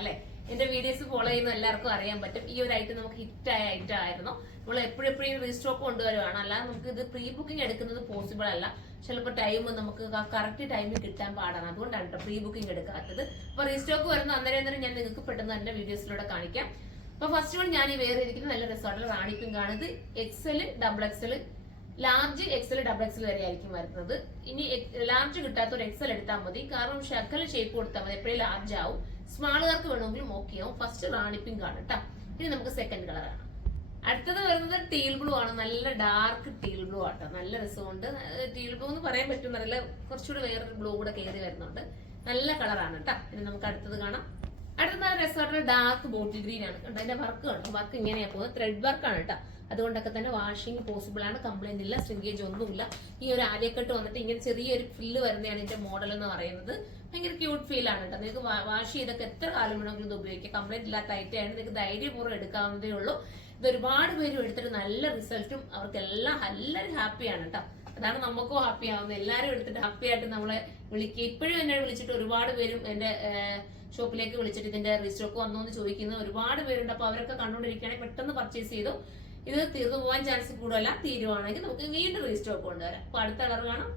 അല്ലെ. എന്റെ videos follow ചെയ്യുന്ന എല്ലാവർക്കും അറിയാൻ പറ്റും ഈ ഒരു ഐറ്റം നമുക്ക് ഹിറ്റായ ഐറ്റം ആയിരുന്നു. നമ്മൾ എപ്പോഴെപ്പോഴും റീസ്റ്റോക്ക് കൊണ്ടുവരുവാണ്, അല്ലാതെ നമുക്ക് ഇത് പ്രീ ബുക്കിംഗ് എടുക്കുന്നത് പോസിബിൾ അല്ല. ചിലപ്പോൾ ടൈം നമുക്ക് കറക്റ്റ് ടൈമിൽ കിട്ടാൻ പാടാണ്, അതുകൊണ്ടാണ് കേട്ടോ പ്രീ ബുക്കിംഗ് എടുക്കാത്തത്. അപ്പൊ റീസ്റ്റോക്ക് വരുന്ന അന്നേരം ഞാൻ നിങ്ങൾക്ക് പെട്ടെന്ന് എന്റെ വീഡിയോസിലൂടെ കാണിക്കാം. അപ്പൊ ഫസ്റ്റ് വൺ ഞാൻ ഈ വേറെ ഇരിക്കുന്ന നല്ല റിസോർട്ടിൽ റാണി പിങ്ക് ആണ്. ഇത് XL, XXL, large XL, XXL വരെ ആയിരിക്കും വരുന്നത്. ഇനി ലാർജ് കിട്ടാത്തൊരു XL എടുത്താൽ മതി, കാരണം ശകല ഷേപ്പ് കൊടുത്താൽ മതി, എപ്പോഴും ലാർജ് ആവും. സ്മാളുകാർക്ക് വേണമെങ്കിലും ഓക്കെ ആവും. ഫസ്റ്റ് റാണി പിങ്ക് ആണ് കേട്ടോ. ഇനി നമുക്ക് സെക്കൻഡ് കളറാണ്. അടുത്തത് വരുന്നത് ടീൽ ബ്ലൂ ആണ്. നല്ല ഡാർക്ക് ടീൽ ബ്ലൂ ആട്ടോ, നല്ല രസമുണ്ട്. ടീൽ ബ്ലൂ എന്ന് പറയാൻ പറ്റുന്നറിയില്ല, കുറച്ചുകൂടെ വേറൊരു ബ്ലൂ കൂടെ കയറി വരുന്നുണ്ട്. നല്ല കളറാണ് കേട്ടോ. ഇനി നമുക്ക് അടുത്തത് കാണാം. അടുത്ത റിസോർട്ടിൽ ഡാർക്ക് ബോട്ടിൽ ഗ്രീൻ ആണ്. അതിന്റെ വർക്ക് കണ്ടു, വർക്ക് ഇങ്ങനെയാ പോകുന്നത്, ത്രെഡ് വർക്ക് ആണ് കേട്ടോ. അതുകൊണ്ടൊക്കെ തന്നെ വാഷിംഗ് പോസിബിൾ ആണ്, കംപ്ലൈന്റ് ഇല്ല, സ്ട്രിങ്കേജ് ഒന്നുമില്ല. ഈ ഒരു ആലിയക്കെട്ട് വന്നിട്ട് ഇങ്ങനെ ചെറിയൊരു ഫില്ല് വരുന്നതാണ് ഇതിന്റെ മോഡൽ എന്ന് പറയുന്നത്. ഭയങ്കര ക്യൂട്ട് ഫീൽ ആണ് കേട്ടോ. നിങ്ങൾക്ക് വാഷ് ചെയ്തൊക്കെ എത്ര കാലം വേണമെങ്കിലും ഇത് ഉപയോഗിക്കാം. കംപ്ലൈന്റ് ഇല്ലാത്ത ഐറ്റമാണ്, നിങ്ങൾക്ക് ധൈര്യപൂർവ്വം എടുക്കാവുന്നതേ ഉള്ളൂ. ഇത് ഒരുപാട് പേര് എടുത്തിട്ട് നല്ല റിസൾട്ടും അവർക്കെല്ലാം എല്ലാവരും ഹാപ്പിയാണ് കേട്ടോ. അതാണ് നമുക്കും ഹാപ്പി ആവുന്നത്. എല്ലാവരും എടുത്തിട്ട് ഹാപ്പി ആയിട്ട് നമ്മളെ വിളിക്കുക. ഇപ്പോഴും എന്നെ വിളിച്ചിട്ട് ഒരുപാട് പേരും എന്റെ ഷോപ്പിലേക്ക് വിളിച്ചിട്ട് ഇതിന്റെ റീസ്റ്റോക്ക് വന്നോ എന്ന് ചോദിക്കുന്ന ഒരുപാട് പേരുണ്ട്. അപ്പൊ അവരൊക്കെ കണ്ടുകൊണ്ടിരിക്കുകയാണെങ്കിൽ പെട്ടെന്ന് പർച്ചേസ് ചെയ്തു. ഇത് തീർന്നു പോകാൻ ചാൻസ് കൂടുതലല്ല, തീരുവാണെങ്കിൽ നമുക്ക് വീണ്ടും റീസ്റ്റോക്ക് കൊണ്ടുവരാം. അപ്പൊ അടുത്ത കളർ കാണാം.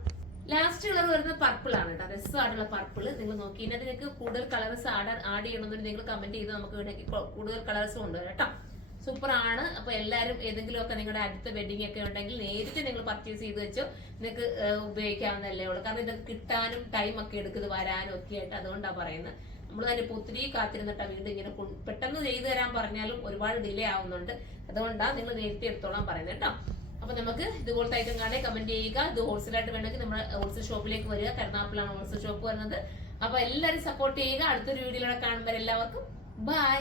ലാസ്റ്റ് കളർ വരുന്നത് പർപ്പിൾ ആണ് കേട്ടോ. രസമായിട്ടുള്ള പർപ്പിൾ. നിങ്ങൾ നോക്കി ഇതിനകത്ത് നിങ്ങൾക്ക് കൂടുതൽ കളേഴ്സ് ആഡ് ചെയ്യണമെന്ന് നിങ്ങൾ കമന്റ് ചെയ്ത് നമുക്ക് കൂടുതൽ കളേഴ്സ് കൊണ്ടുവരാം കേട്ടോ. സൂപ്പർ ആണ്. അപ്പൊ എല്ലാവരും ഏതെങ്കിലും ഒക്കെ നിങ്ങളുടെ അടുത്ത വെഡിങ് ഒക്കെ ഉണ്ടെങ്കിൽ നേരിട്ട് നിങ്ങൾ പർച്ചേസ് ചെയ്ത് വെച്ചോ, നിങ്ങൾക്ക് ഉപയോഗിക്കാവുന്നതല്ലേ ഉള്ളൂ. കാരണം ഇതൊക്കെ കിട്ടാനും ടൈം ഒക്കെ എടുക്കുന്നത് വരാനും ഒക്കെ ആയിട്ട്, അതുകൊണ്ടാണ് പറയുന്നത്. നമ്മൾ തന്നെ ഇപ്പൊ ഒത്തിരി കാത്തിരുന്നിട്ടാ വീണ്ടും ഇങ്ങനെ പെട്ടെന്ന് ചെയ്തു തരാൻ പറഞ്ഞാലും ഒരുപാട് ഡിലേ ആവുന്നുണ്ട്. അതുകൊണ്ടാണ് നിങ്ങൾ നേരത്തെ എടുത്തോളാൻ പറയുന്നത് കേട്ടോ. അപ്പൊ നമുക്ക് ഇതുപോലത്തെ ഐറ്റം കാണേ കമന്റ് ചെയ്യുക. ഇത് ഹോൾസെയിൽ ആയിട്ട് വേണമെങ്കിൽ നമ്മുടെ ഹോൾസെയിൽ ഷോപ്പിലേക്ക് വരിക. കരുനാഗപ്പള്ളിയാണ് ഹോൾസെയിൽ ഷോപ്പ് വരുന്നത്. അപ്പൊ എല്ലാവരും സപ്പോർട്ട് ചെയ്യുക. അടുത്തൊരു വീഡിയോയിലൂടെ കാണുമ്പോൾ എല്ലാവർക്കും ബൈ.